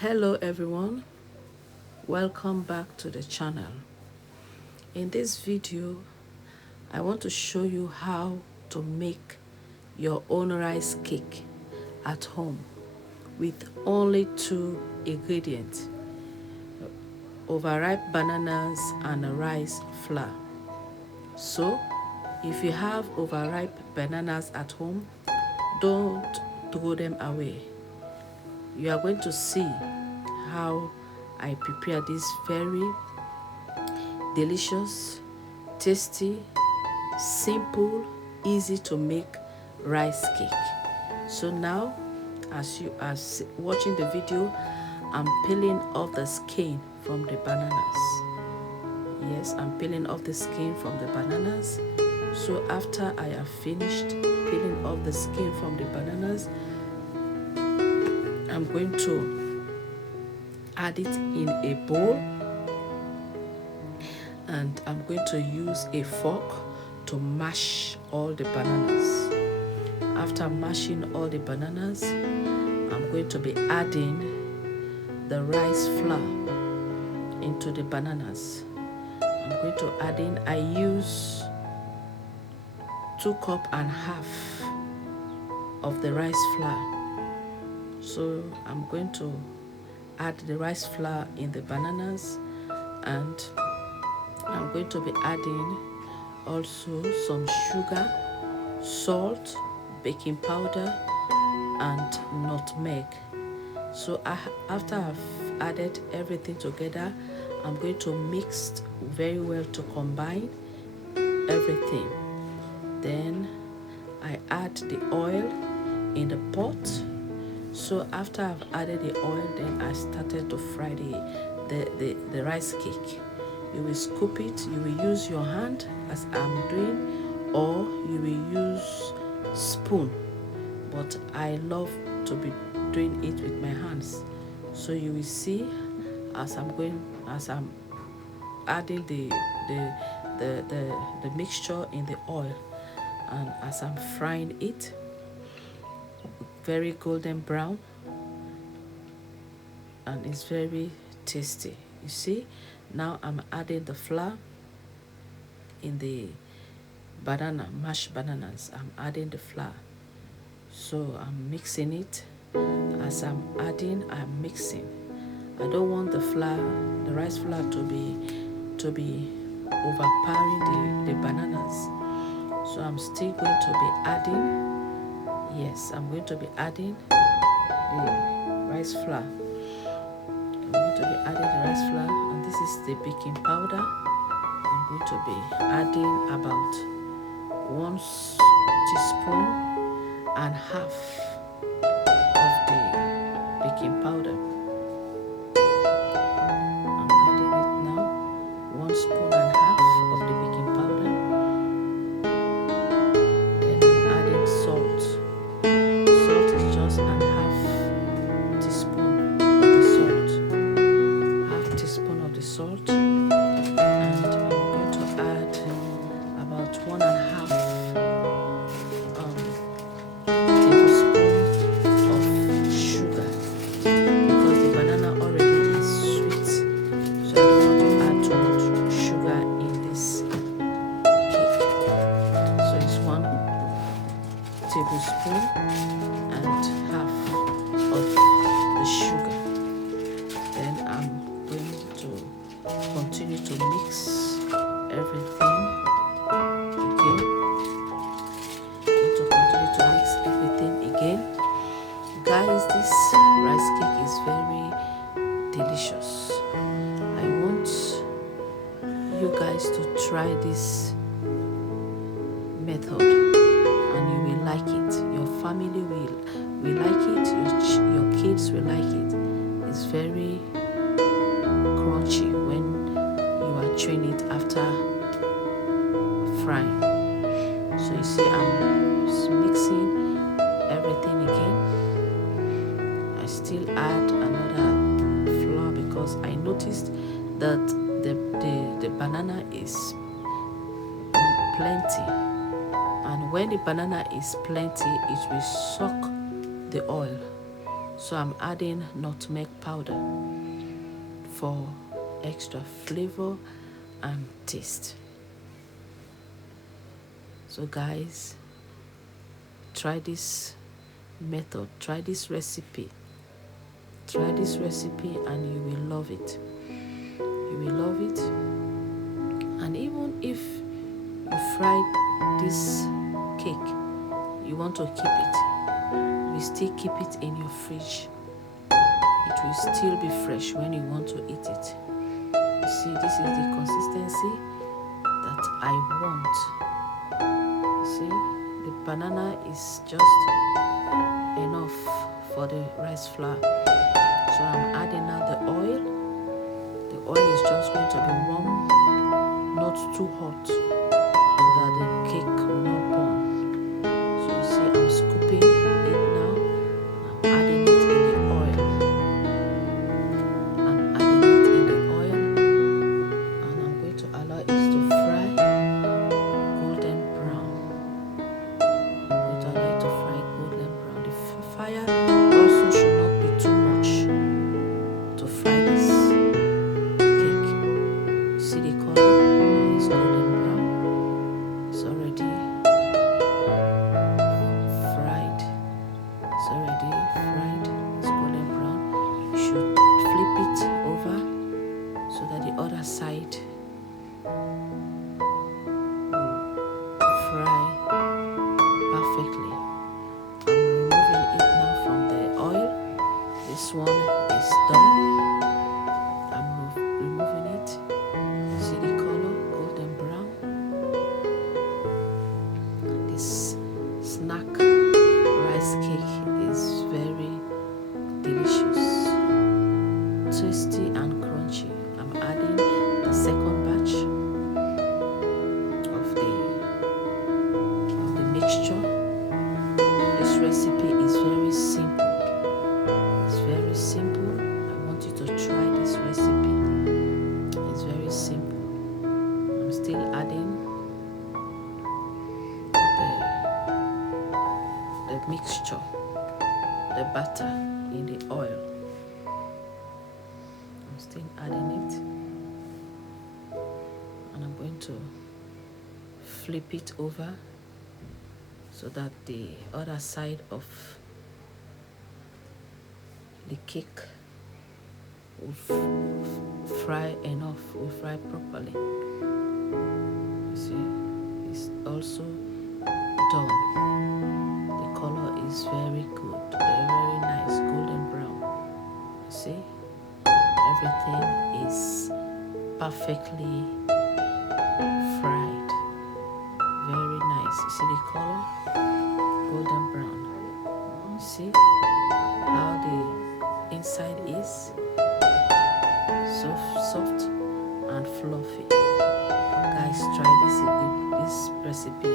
Hello everyone, welcome back to the channel. In this video I want to show you how to make your own rice cake at home with only two ingredients: overripe bananas and rice flour. So if you have overripe bananas at home, don't throw them away. You are going to see how I prepare this very delicious, tasty, simple, easy to make rice cake. So now, as you are watching the video, I'm peeling off the skin from the bananas. Yes, I'm peeling off the skin from the bananas. So after I have finished peeling off the skin from the bananas, I'm going to add it in a bowl, and I'm going to use a fork to mash all the bananas. After mashing all the bananas, I'm going to be adding the rice flour into the bananas. I'm going to add in, I use 2.5 cups of the rice flour. So I'm going to add the rice flour in the bananas, and I'm going to be adding also some sugar, salt, baking powder, and nutmeg. So after I've added everything together, I'm going to mix very well to combine everything. Then I add the oil in the pot. So after I've added the oil, then I started to fry the rice cake. You will scoop it, you will use your hand as I'm doing, or you will use spoon, but I love to be doing it with my hands. So you will see as I'm adding the mixture in the oil, and as I'm frying it very golden brown, and it's very tasty. You see, now I'm adding the flour in the mashed bananas. I'm adding the flour, so I'm mixing it. As I'm adding, I'm mixing. I don't want the rice flour to be overpowering the bananas, so I'm still going to be adding. Yes, I'm going to be adding the rice flour. I'm going to be adding the rice flour, and this is the baking powder. I'm going to be adding about 1.5 teaspoons of the baking powder. I'm adding it now, 1.5 spoons of the baking powder. Then I'm adding salt. Salt is just ½ teaspoon of the salt. Half teaspoon of the salt. And I'm going to add about 1.5 tablespoon of sugar, because the banana already is sweet, so I don't want to add too much sugar in this cake. So it's 1 tablespoon and half of the sugar. Then I'm going to continue to mix everything again. To continue to mix everything again. Guys, this rice cake is very delicious. I want you guys to try this method, and you will like it. Your family will like it. Your kids will like it. It's very crunchy when you are chewing it after frying. So you see, I'm mixing everything again. I still add another flour because I noticed that the banana is plenty, and when the banana is plenty, it will suck the oil. So I'm adding nutmeg powder for extra flavor and taste. So guys, try this method, try this recipe and you will love it. You will love it. And even if you fried this cake, you want to keep it, you still keep it in your fridge. It will still be fresh when you want to eat it. You see, this is the consistency that I want. You see, the banana is just enough for the rice flour. So I'm adding now the oil. The oil is just going to be warm, not too hot, so that the cake will not burn. So you see, I'm scooping it now. I'm adding it in the oil. I'm adding it in the oil, and I'm going to allow it to fry golden brown. I'm going to allow it to fry golden brown. The fire also should not be too much to fry this cake. See the color? Now it's golden brown. It's already fried. It's already fried. It's golden brown. You should flip it over so that the other side will fry perfectly. I'm removing it now from the oil. This one is done. I'm removing it. See the color, golden brown. This snack rice cake is very delicious, tasty and crunchy. I'm adding the second batch of the mixture. This recipe is very simple. It's very simple. I want you to try this recipe. It's very simple. I'm still adding the mixture, the batter in the oil. I'm still adding it, and I'm going to flip it over so that the other side of the cake will fry enough, will fry properly. You see, it's also done. The color is very good, very nice, golden brown. You see, everything is perfectly fried. Very nice. You see the color, golden brown. You see how the inside is soft and fluffy. Guys, try this recipe.